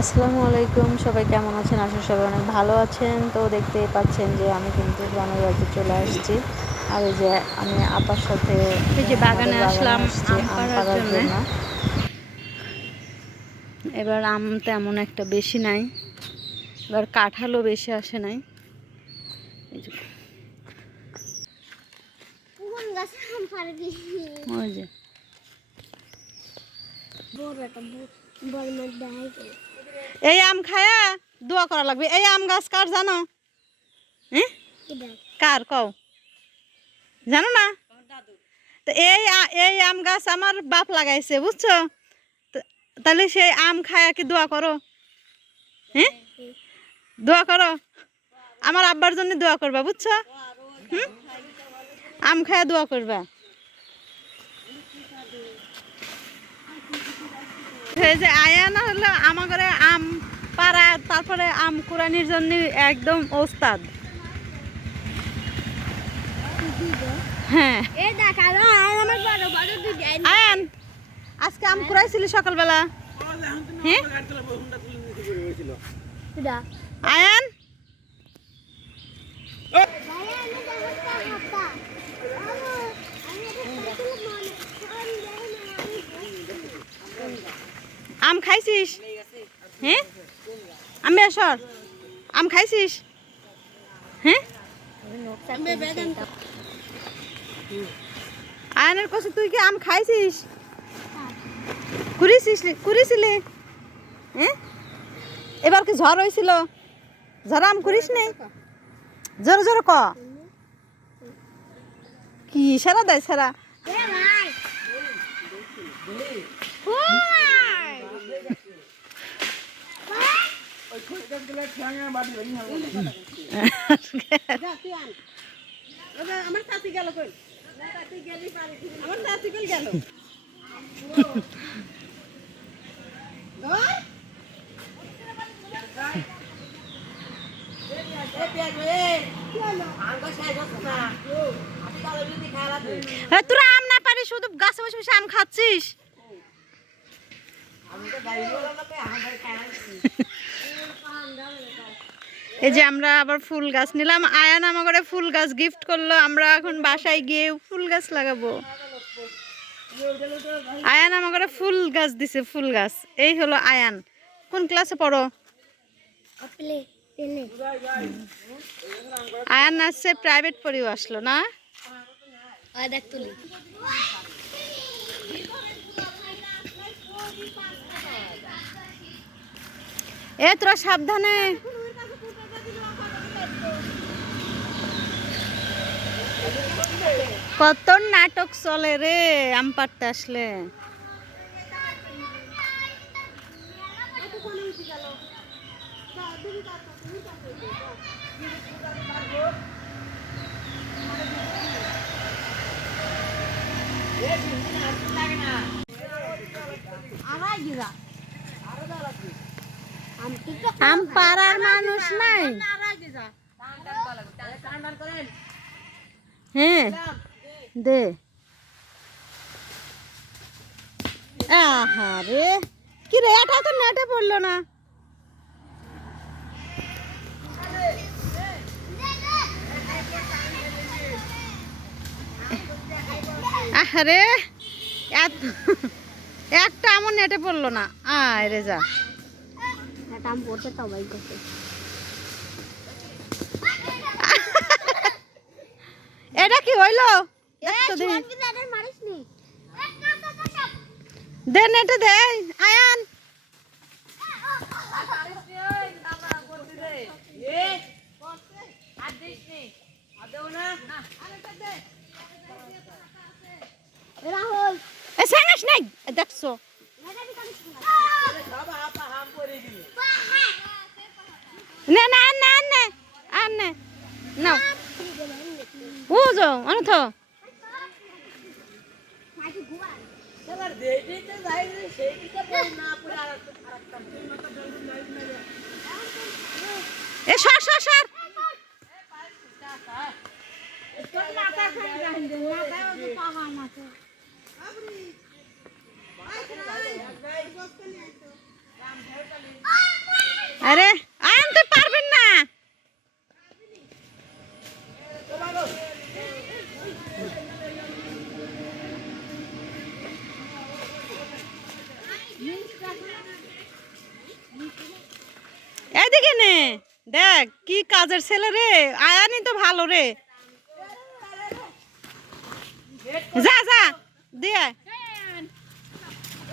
আসসালামু আলাইকুম সবাই কেমন আছেন? আশা সবাই অনেক ভালো আছেন। তো দেখতেই পাচ্ছেন যে আমি কিন্তু গ্রামের বাড়িতে চলে আসছি। আর এই যে আমি আপার সাথে এই যে বাগানে আসলাম জন্য। এবার আম তেমন একটা বেশি নাই। এবার কাঁঠালও বেশি আসে নাই। ওই যে। বড় একটা বড় মধ্যে এই আম খায়া দোয়া করা লাগবে। এই আম গাছ কার জানো? হ্যাঁ কার কও? জানো না? তো এই এই আম গাছ আমার বাপ লাগাইছে, বুঝছ? তাহলে সেই আম খায়া কি দোয়া করো? হ্যাঁ দোয়া করো? আমার আব্বার জন্য দোয়া করবা, বুঝছ? হুম? আম খায়া দোয়া করবা। যে আয়ানা হলো আমার ঘরে আম পাড়া তারপরে আম কুরানির জন্য একদম ওস্তাদ। হ্যাঁ। আয়ান আজকে আম কুড়াইছিলি সকালবেলা? হ্যাঁ? আয়ান ভাই আমি দেখতে হাঁটা আমি এটা করতে মনে আমি আম খাইছিস? হ্যাঁ? আমি আসর। আম খাইছিস? হ্যাঁ? আয়ানের কাছে তুই কি আম খাইছিস? কুড়িছিস কুড়িছিলি? হ্যাঁ? এবার কি ঝড় হয়েছিল ঝড় আম করিস নি? জোরে জোরে ক। কি সারা দেয় সারা? তোরা আম না পারি শুধু গাছে বসে বসে আম খাচ্ছিস? এই যে আমরা আবার ফুল গাছ নিলাম। আয়ান ঘরে ফুল গাছ গিফট করল। আমরা এখন বাসায় গিয়ে ফুল গাছ লাগাবো। আয়ান ঘরে ফুল গাছ দিছে ফুল গাছ। এই হলো আয়ান। কোন ক্লাসে পড়ো? আয়ান আসছে প্রাইভেট পড়েও আসলো না? দেখ তুলি। এ তোরা সাবধানে। কত নাটক চলে রে আম পাড়তে আসলে। আমি পাড়ার মানুষ নাই। হ্যাঁ দে। আহা রে, কি রে, এটা তো নেটে পড়ল না। আরে এত একটা আমার নেটে পড়ল না। আয় রে যা। এটা আমি পড়তে সবাই করতে এটা কি হইল? দেখতো দেখি। মারিস নি। দে আয়ান। রাহুল। দেখছ। না না না না আর না। নাও। ও যো অনথ এ, সর সর সর। Ah! আরে আনতে পারবেন না। এদিকে নে, দেখ, কি কাজের ছেলে রে, আয়ানি তো ভালো রে। যা যা, দিয়ে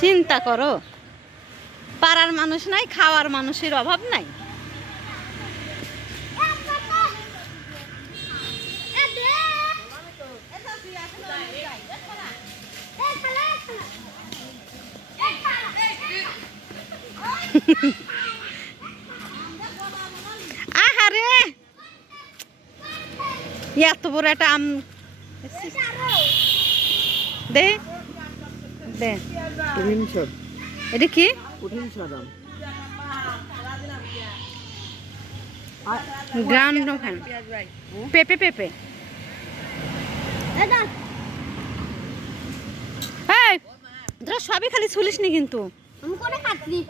চিন্তা করো। পাড়ার মানুষ নাই, খাওয়ার মানুষের অভাব নাই। আহারে! এত বড় একটা আম দে। দে। এটা কি? গ্রাউন্ড ফ্যান পেপে পেপে এই তোরা সবই খালি ছুলিস নি কিন্তু। আমি কোনে কাটলি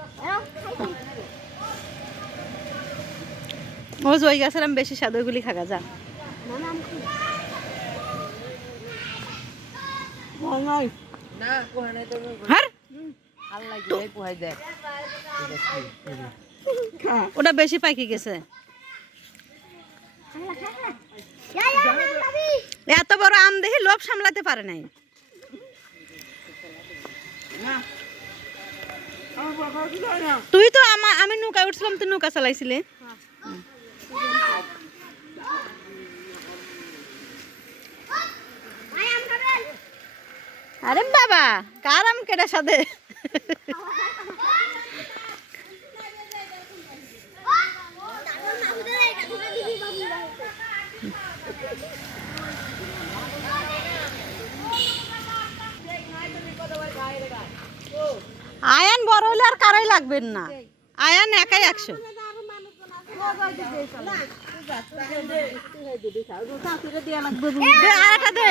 ও জয় গেছিলাম বেশি স্বাদ ওইগুলি খাগা যা। ওটা বেশি পাইকি গেছে। এত বড় আম দেখি লোভ সামলাতে পারে নাই। তুই তো আমি নৌকা উঠছিলাম তুই নৌকা চালাইছিলি। আরে বাবা কার আম কেটার সাথে? আয়ান বড় হলে আর কারাই লাগবেন না। আয়ান একাই একশো। দে।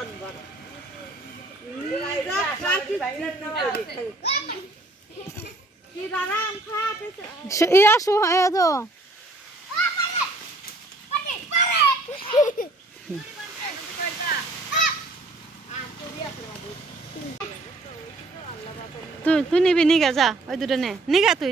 ইয়া শু হ্যাঁ তো তুই তুই নিবি নিগা যা ওই দুটো নে। নিগা তুই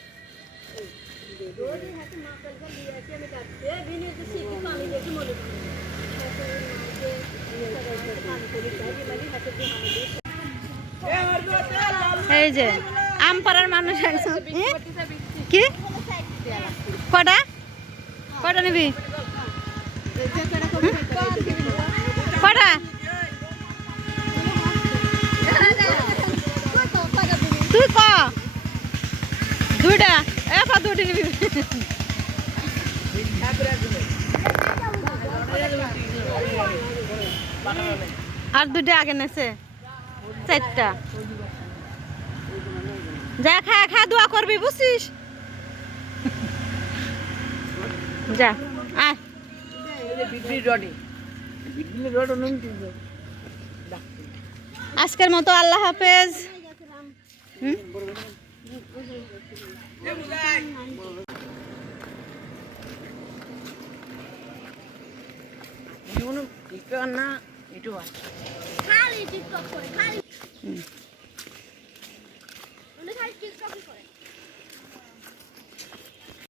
এই যে আম পাড়ার মানুষ কি? কটা? কটা নিবি? কটা? তুই ক? দুটি নিবি। আর দুটো আগে নেছে, চারটা। যা, খা খা, দোয়া করবি, বুঝছিস? যা, আয়। আজকের মতো আল্লাহ হাফেজ। হুম? খালি টিকটক করে খালি। খালি টিকটক করে।